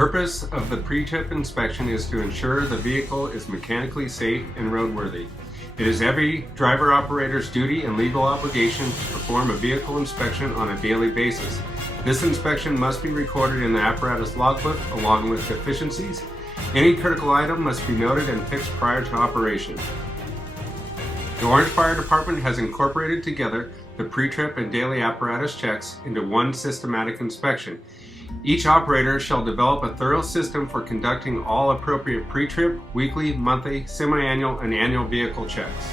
purpose of the pre-trip inspection is to ensure the vehicle is mechanically safe and roadworthy. It is every driver operator's duty and legal obligation to perform a vehicle inspection on a daily basis. This inspection must be recorded in the apparatus logbook along with deficiencies. Any critical item must be noted and fixed prior to operation. The Orange Fire Department has incorporated together the pre-trip and daily apparatus checks into one systematic inspection. Each operator shall develop a thorough system for conducting all appropriate pre-trip, weekly, monthly, semi-annual, and annual vehicle checks.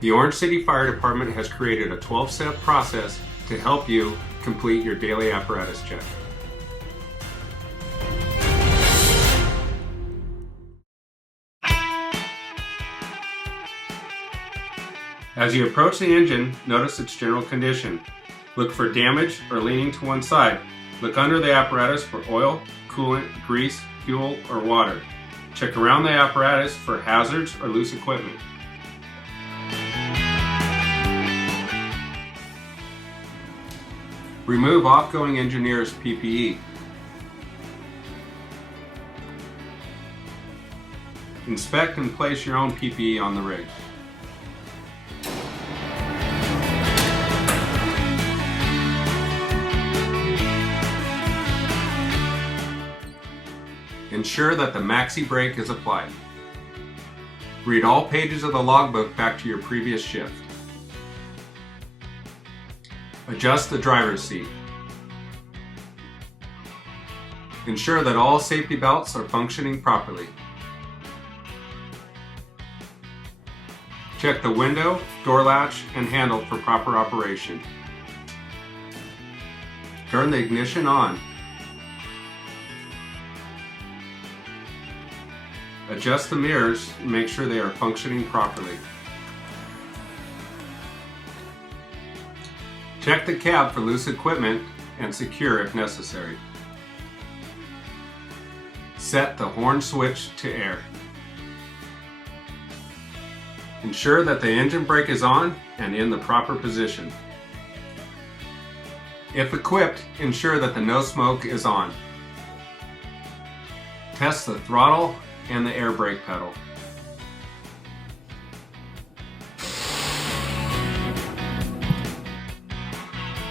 The Orange City Fire Department has created a 12-step process to help you complete your daily apparatus check. As you approach the engine, notice its general condition. Look for damage or leaning to one side. Look under the apparatus for oil, coolant, grease, fuel, or water. Check around the apparatus for hazards or loose equipment. Remove off-going engineer's PPE. Inspect and place your own PPE on the rig. Ensure that the maxi brake is applied. Read all pages of the logbook back to your previous shift. Adjust the driver's seat. Ensure that all safety belts are functioning properly. Check the window, door latch, and handle for proper operation. Turn the ignition on. Adjust the mirrors and make sure they are functioning properly. Check the cab for loose equipment and secure if necessary. Set the horn switch to air. Ensure that the engine brake is on and in the proper position. If equipped, ensure that the no smoke is on. Test the throttle and the air brake pedal.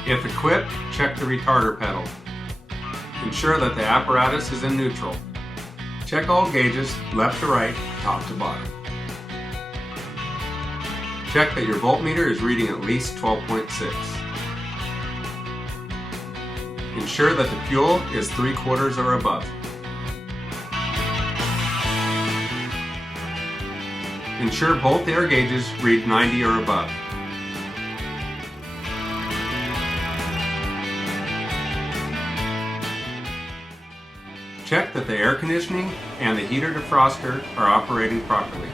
If equipped, check the retarder pedal. Ensure that the apparatus is in neutral. Check all gauges, left to right, top to bottom. Check that your voltmeter is reading at least 12.6. Ensure that the fuel is 3/4 or above. Ensure both air gauges read 90 or above. Check that the air conditioning and the heater defroster are operating properly.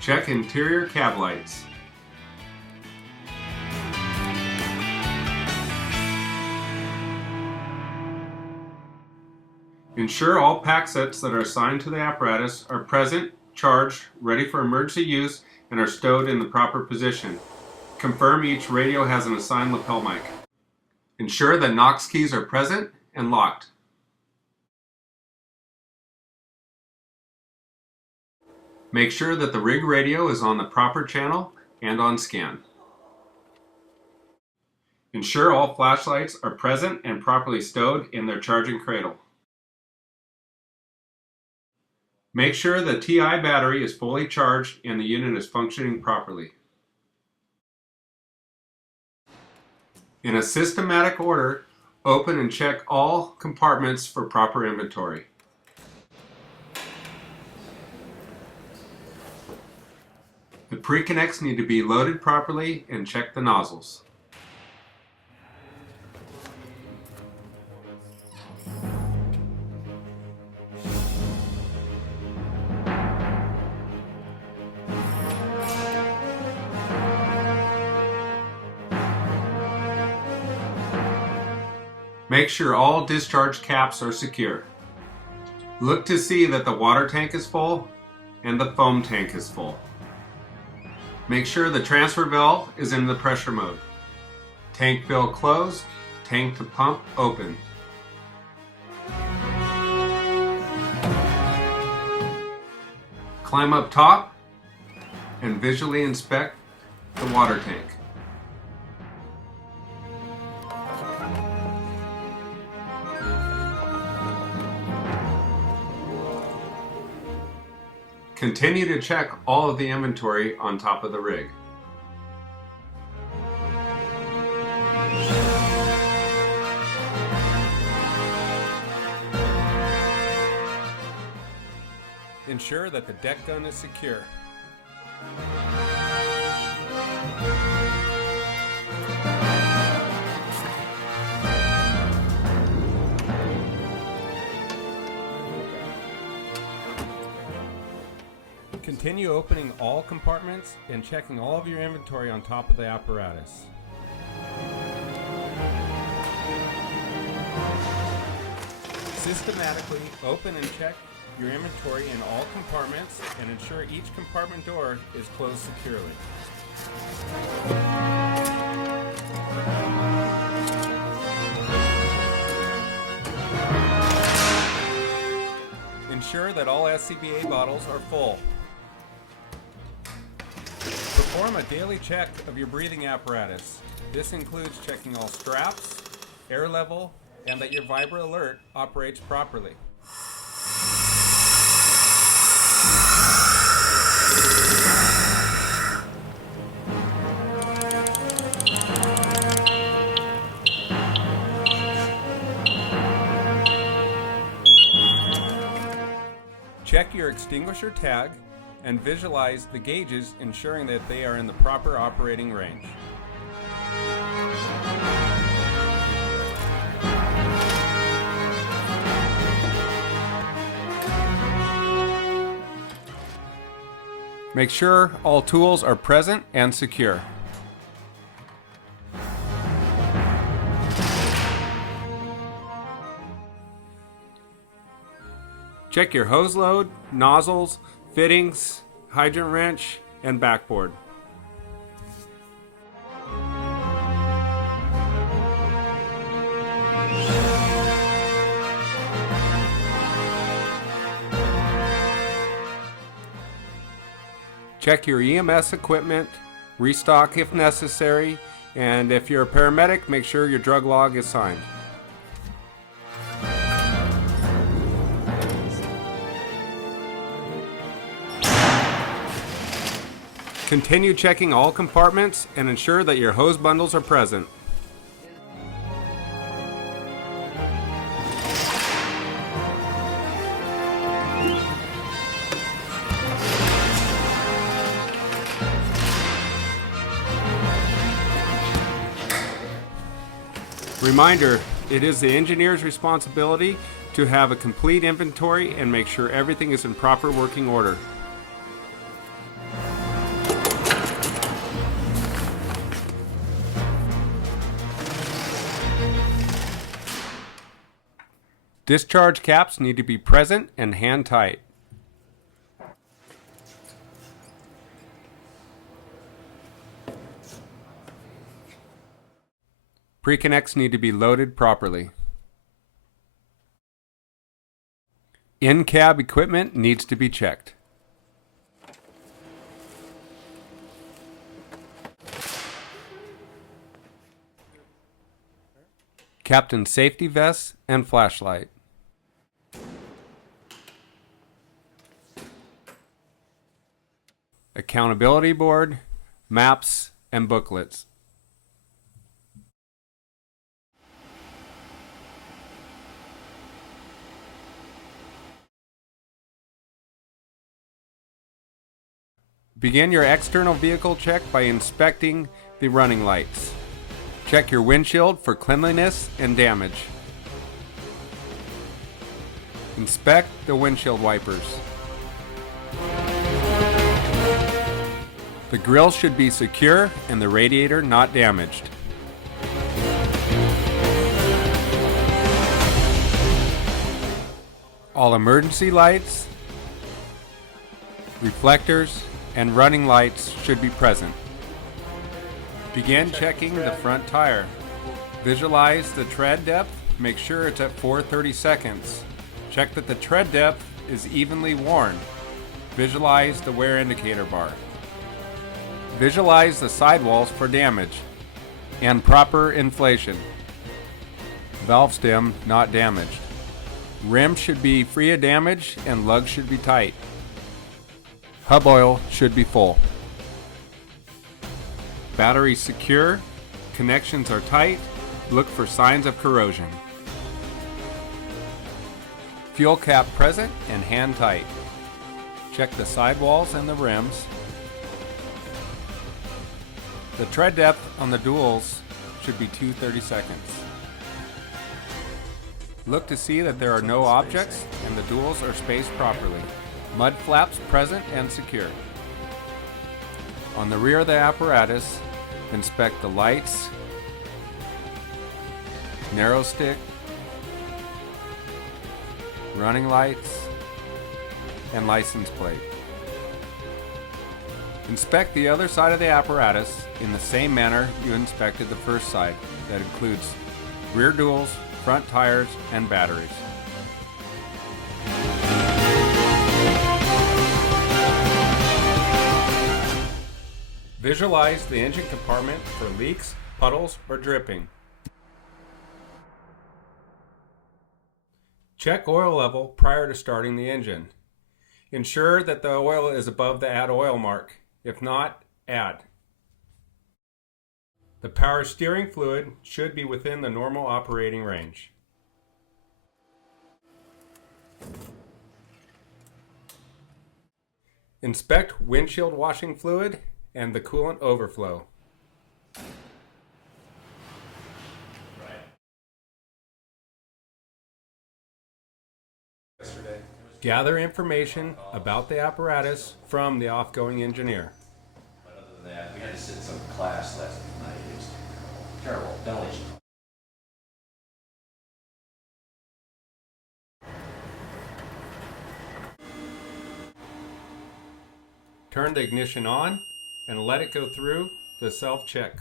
Check interior cab lights. Ensure all pack sets that are assigned to the apparatus are present, charged, ready for emergency use, and are stowed in the proper position. Confirm each radio has an assigned lapel mic. Ensure that Knox keys are present and locked. Make sure that the rig radio is on the proper channel and on scan. Ensure all flashlights are present and properly stowed in their charging cradle. Make sure the TI battery is fully charged and the unit is functioning properly. In a systematic order, open and check all compartments for proper inventory. The pre-connects need to be loaded properly and check the nozzles. Make sure all discharge caps are secure. Look to see that the water tank is full and the foam tank is full. Make sure the transfer valve is in the pressure mode. Tank fill closed, tank to pump open. Climb up top and visually inspect the water tank. Continue to check all of the inventory on top of the rig. Ensure that the deck gun is secure. Continue opening all compartments and checking all of your inventory on top of the apparatus. Systematically open and check your inventory in all compartments and ensure each compartment door is closed securely. Ensure that all SCBA bottles are full. Perform a daily check of your breathing apparatus. This includes checking all straps, air level, and that your Vibra Alert operates properly. Check your extinguisher tag and visualize the gauges, ensuring that they are in the proper operating range. Make sure all tools are present and secure. Check your hose load, nozzles, fittings, hydrant wrench, and backboard. Check your EMS equipment, restock if necessary, and if you're a paramedic, make sure your drug log is signed. Continue checking all compartments and ensure that your hose bundles are present. Reminder, it is the engineer's responsibility to have a complete inventory and make sure everything is in proper working order. Discharge caps need to be present and hand tight. Pre-connects need to be loaded properly. In-cab equipment needs to be checked. Captain safety vest and flashlight. Accountability board, maps, and booklets. Begin your external vehicle check by inspecting the running lights. Check your windshield for cleanliness and damage. Inspect the windshield wipers. The grill should be secure and the radiator not damaged. All emergency lights, reflectors, and running lights should be present. Begin checking the front tire. Visualize the tread depth. Make sure it's at 430 seconds. Check that the tread depth is evenly worn. Visualize the wear indicator bar. Visualize the sidewalls for damage and proper inflation. Valve stem not damaged. Rim should be free of damage and lugs should be tight. Hub oil should be full. Battery secure. Connections are tight. Look for signs of corrosion. Fuel cap present and hand tight. Check the sidewalls and the rims. The tread depth on the duals should be 230 seconds. Look to see that there are no objects and the duals are spaced properly. Mud flaps present and secure. On the rear of the apparatus, inspect the lights, narrow stick, running lights, and license plate. Inspect the other side of the apparatus in the same manner you inspected the first side. That includes rear duals, front tires, and batteries. Visualize the engine compartment for leaks, puddles, or dripping. Check oil level prior to starting the engine. Ensure that the oil is above the add oil mark. If not, add. The power steering fluid should be within the normal operating range. Inspect windshield washing fluid and the coolant overflow. Gather information about the apparatus from the offgoing engineer. But other than that, we had to sit in some class last night. It was terrible. Ventilation. Turn the ignition on and let it go through the self-check.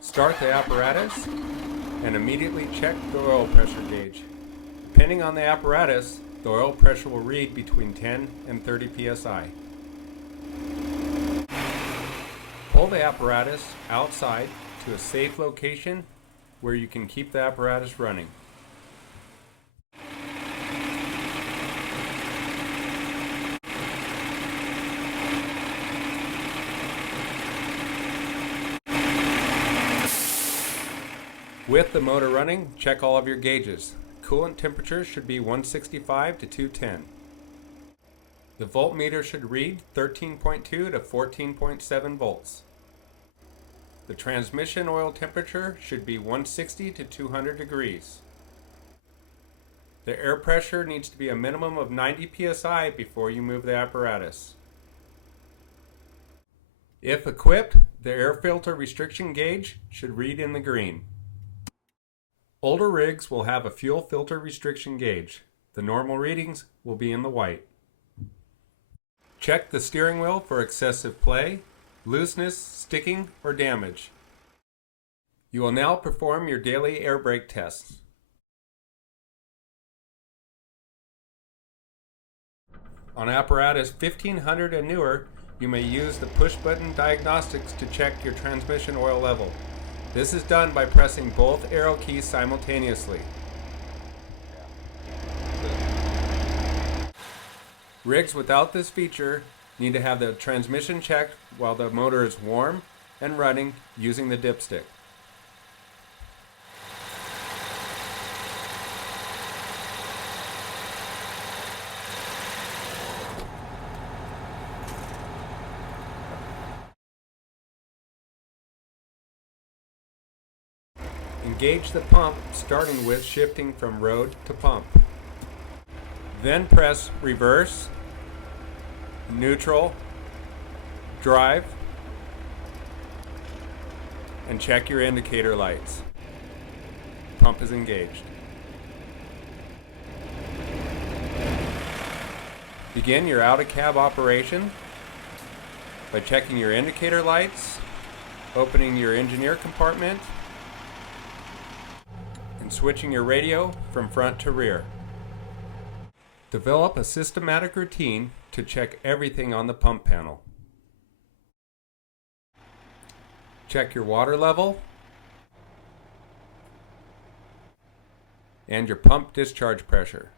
Start the apparatus and immediately check the oil pressure gauge. Depending on the apparatus, the oil pressure will read between 10 and 30 psi. Pull the apparatus outside to a safe location where you can keep the apparatus running. With the motor running, check all of your gauges. Coolant temperature should be 165 to 210. The voltmeter should read 13.2 to 14.7 volts. The transmission oil temperature should be 160 to 200 degrees. The air pressure needs to be a minimum of 90 psi before you move the apparatus. If equipped, the air filter restriction gauge should read in the green. Older rigs will have a fuel filter restriction gauge. The normal readings will be in the white. Check the steering wheel for excessive play, looseness, sticking, or damage. You will now perform your daily air brake tests. On apparatus 1500 and newer, you may use the push-button diagnostics to check your transmission oil level. This is done by pressing both arrow keys simultaneously. Rigs without this feature need to have the transmission checked while the motor is warm and running using the dipstick. Engage the pump, starting with shifting from road to pump. Then press reverse, neutral, drive, and check your indicator lights. pump is engaged. Begin your out-of-cab operation by checking your indicator lights, opening your engineer compartment, and switching your radio from front to rear. Develop a systematic routine to check everything on the pump panel. Check your water level and your pump discharge pressure.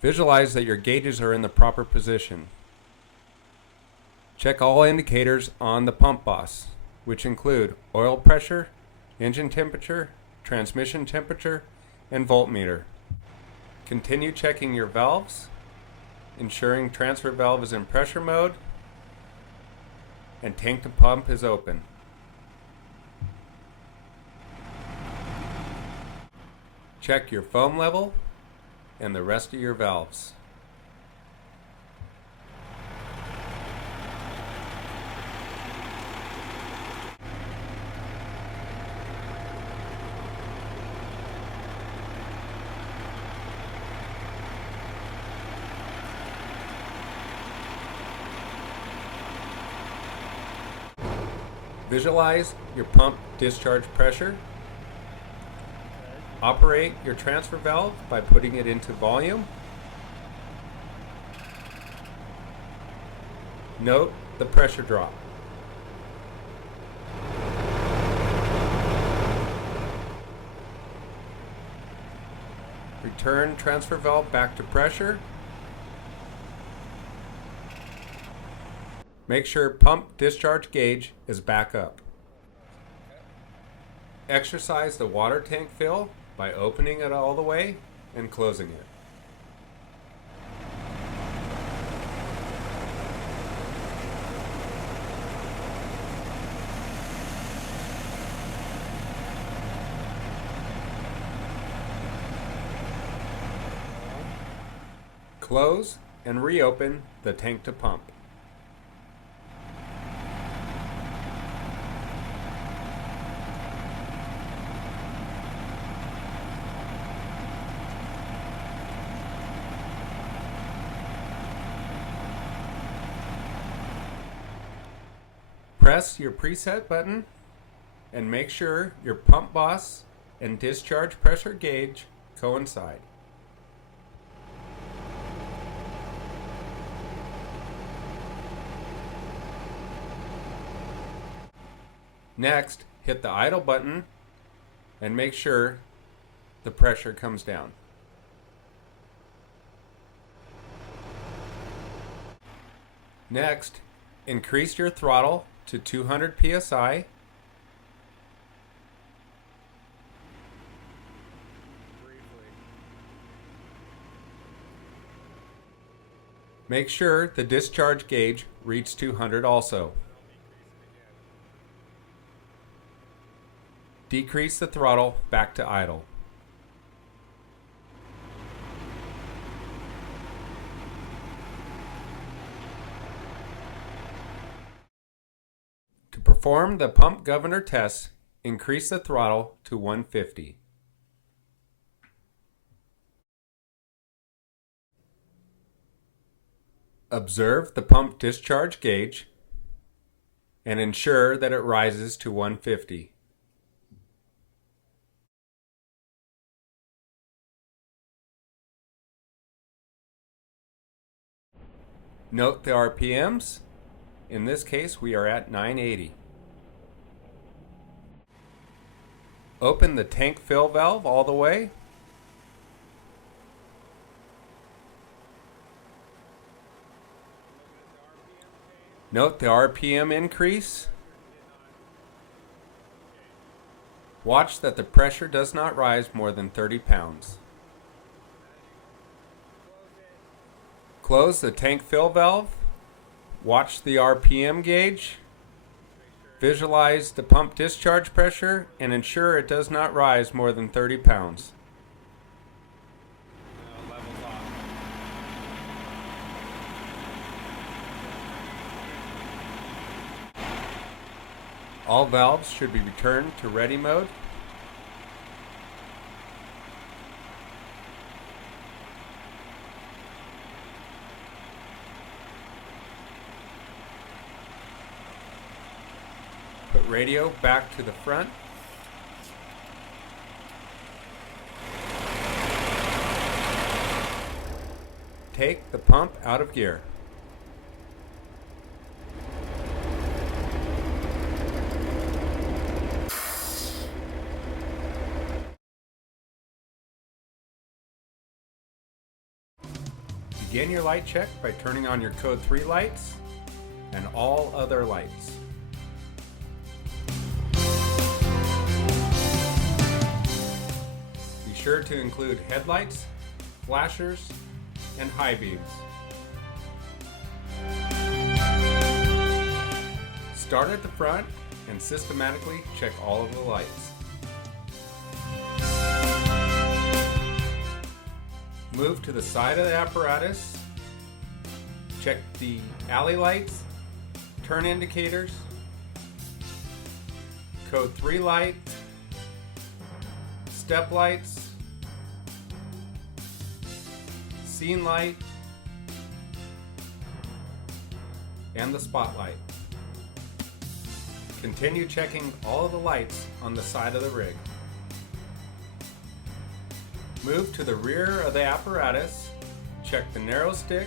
Visualize that your gauges are in the proper position. Check all indicators on the pump boss, which include oil pressure, engine temperature, transmission temperature, and voltmeter. Continue checking your valves, ensuring transfer valve is in pressure mode and tank to pump is open. Check your foam level and the rest of your valves. Visualize your pump discharge pressure. Operate your transfer valve by putting it into volume. Note the pressure drop. Return transfer valve back to pressure. Make sure pump discharge gauge is back up. Exercise the water tank fill by opening it all the way and closing it. Close and reopen the tank to pump. Press your preset button and make sure your pump boss and discharge pressure gauge coincide. Next, hit the idle button and make sure the pressure comes down. Next, increase your throttle to 200 psi. Make sure the discharge gauge reads 200 also. Decrease the throttle back to idle. To perform the pump governor test, increase the throttle to 150. Observe the pump discharge gauge and ensure that it rises to 150. Note the RPMs. In this case, we are at 980. Open the tank fill valve all the way. Note the RPM increase. Watch that the pressure does not rise more than 30 pounds. Close the tank fill valve. Watch the RPM gauge. Visualize the pump discharge pressure and ensure it does not rise more than 30 pounds. All valves should be returned to ready mode. Put radio back to the front. Take the pump out of gear. Begin your light check by turning on your code 3 lights and all other lights. Be sure to include headlights, flashers, and high beams. Start at the front and systematically check all of the lights. Move to the side of the apparatus. Check the alley lights, turn indicators, code 3 light, step lights, scene light, and the spotlight. Continue checking all of the lights on the side of the rig. Move to the rear of the apparatus, check the narrow stick,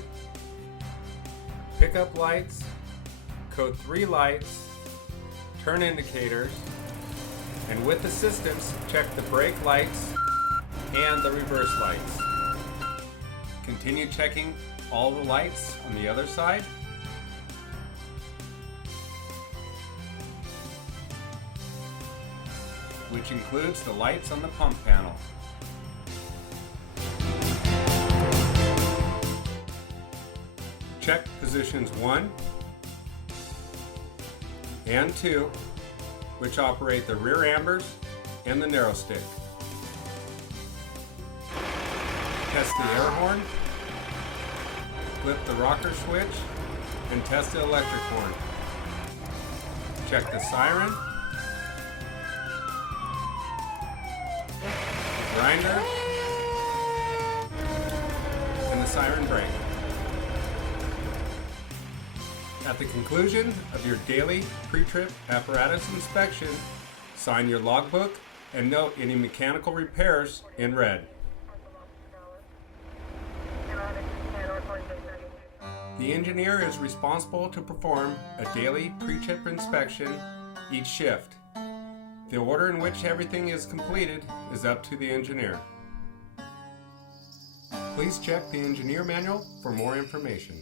pickup lights, code 3 lights, turn indicators, and with assistance, check the brake lights and the reverse lights. Continue checking all the lights on the other side. Which includes the lights on the pump panel. Check positions 1 and 2, which operate the rear ambers and the narrow stick. Test the air horn, flip the rocker switch, and test the electric horn. Check the siren, the grinder, and the siren brake. At the conclusion of your daily pre-trip apparatus inspection, sign your logbook and note any mechanical repairs in red. The engineer is responsible to perform a daily pre-trip inspection each shift. The order in which everything is completed is up to the engineer. Please check the engineer manual for more information.